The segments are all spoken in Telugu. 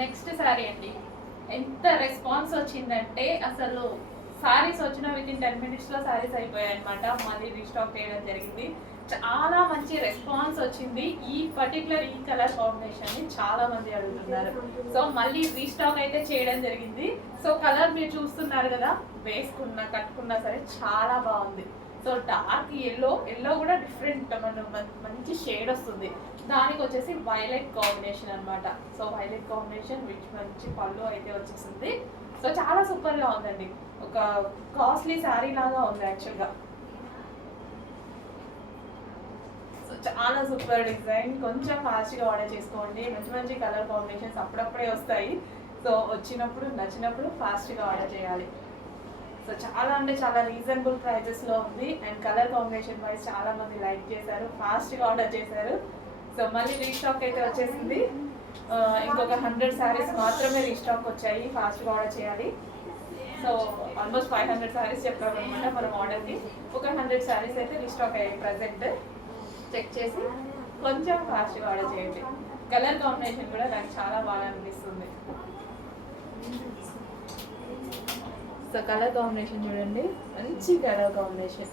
నెక్స్ట్ శారీ అండి. ఎంత రెస్పాన్స్ వచ్చిందంటే అసలు శారీస్ వచ్చిన విత్ ఇన్ టెన్ మినిట్స్లో శారీస్ అయిపోయాయి అనమాట మళ్ళీ రీస్టాక్ చేయడం జరిగింది. చాలా మంచి రెస్పాన్స్ వచ్చింది. ఈ పర్టికులర్ ఈ కలర్ కాంబినేషన్ని చాలా మంది అడుగుతున్నారు. సో మళ్ళీ రీస్టాక్ అయితే చేయడం జరిగింది. సో కలర్ మీరు చూస్తున్నారు కదా వేసుకున్నా కట్టుకున్నా సరే చాలా బాగుంది. సో డార్క్ ఎల్లో ఎల్లో కూడా డిఫరెంట్ మన మంచి షేడ్ వస్తుంది. దానికి వచ్చేసి వైలెట్ కాంబినేషన్ అన్నమాట. సో వైలెట్ కాంబినేషన్ విచ్ మంచి పళ్ళు అయితే వచ్చేసింది. సో చాలా సూపర్గా ఉందండి. ఒక కాస్ట్లీ శారీ లాగా ఉంది యాక్చువల్గా సో చాలా సూపర్ డిజైన్ కొంచెం ఫాస్ట్గా ఆర్డర్ చేసుకోండి. మంచి మంచి కలర్ కాంబినేషన్స్ అప్పుడప్పుడే వస్తాయి. సో వచ్చినప్పుడు నచ్చినప్పుడు ఫాస్ట్గా ఆర్డర్ చేయాలి. సో చాలా అంటే చాలా రీజనబుల్ ప్రైజెస్లో ఉంది. అండ్ కలర్ కాంబినేషన్ వైజ్ చాలా మంది లైక్ చేశారు. ఫాస్ట్గా ఆర్డర్ చేశారు. సో మళ్ళీ రీస్టాక్ అయితే వచ్చేసింది. Uh, ఇంకొక హండ్రెడ్ శారీస్ మాత్రమే రీస్టాక్ వచ్చాయి. ఫాస్ట్గా ఆర్డర్ చేయాలి. So almost five hundred saris చెప్పాము అనమాట మనం ఆర్డర్కి ఒక హండ్రెడ్ శారీస్ అయితే రీస్టాక్ అయ్యాయి ప్రజెంట్ చెక్ చేసి కొంచెం ఫాస్ట్గా ఆర్డర్ చేయండి. కలర్ కాంబినేషన్ కూడా నాకు చాలా బాగా అనిపిస్తుంది. సో కలర్ కాంబినేషన్ చూడండి. మంచి కలర్ కాంబినేషన్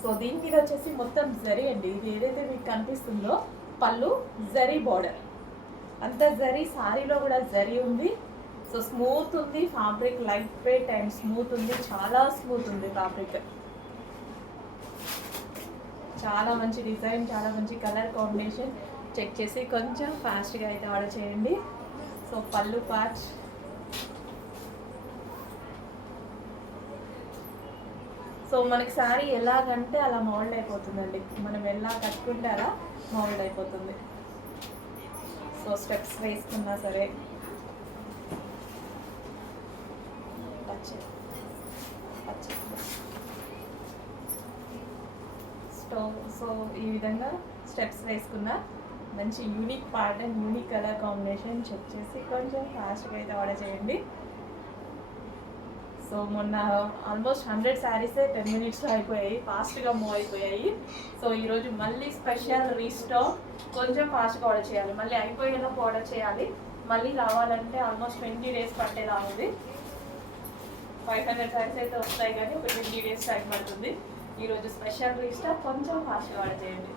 సో దీని మీద వచ్చేసి మొత్తం జరీ అండి. ఇది ఏదైతే మీకు కనిపిస్తుందో పళ్ళు జరీ బార్డర్ అంత జరీ సారీలో కూడా జరీ ఉంది. సో స్మూత్ ఉంది fabric light weight and smooth ఉంది. చాలా స్మూత్ ఉంది ఫ్యాబ్రిక్ చాలా మంచి డిజైన్ చాలా మంచి కలర్ కాంబినేషన్ చెక్ చేసి కొంచెం ఫాస్ట్గా అయితే ఆర్డర్ చేయండి. సో పళ్ళు పాచ్ సో మనకి శారీ ఎలాగంటే అలా మౌల్డ్ అయిపోతుందండి. మనం ఎలా కట్టుకుంటే అలా మౌల్డ్ అయిపోతుంది. సో స్టెప్స్ వేసుకున్నా సరే. స్టో సో ఈ విధంగా స్టెప్స్ వేసుకున్న మంచి unique part and unique colour combination check చేసి కొంచెం ఫాస్ట్గా అయితే ఆర్డర్ చేయండి. సో మొన్న ఆల్మోస్ట్ హండ్రెడ్ శారీసే టెన్ మినిట్స్లో అయిపోయాయి ఫాస్ట్గా మూవ్ అయిపోయాయి. సో ఈరోజు మళ్ళీ స్పెషల్ రీస్టాక్ కొంచెం ఫాస్ట్గా ఆర్డర్ చేయాలి. మళ్ళీ అయిపోయేలోపు ఆర్డర్ చేయాలి. మళ్ళీ రావాలంటే ఆల్మోస్ట్ ట్వంటీ డేస్ పట్టేలా ఉంది. ఫైవ్ హండ్రెడ్ శారీస్ అయితే వస్తాయి కానీ ఒక ట్వంటీ డేస్ టైం పడుతుంది. ఈరోజు స్పెషల్ రీస్టాక్ కొంచెం ఫాస్ట్గా ఆర్డర్ చేయండి.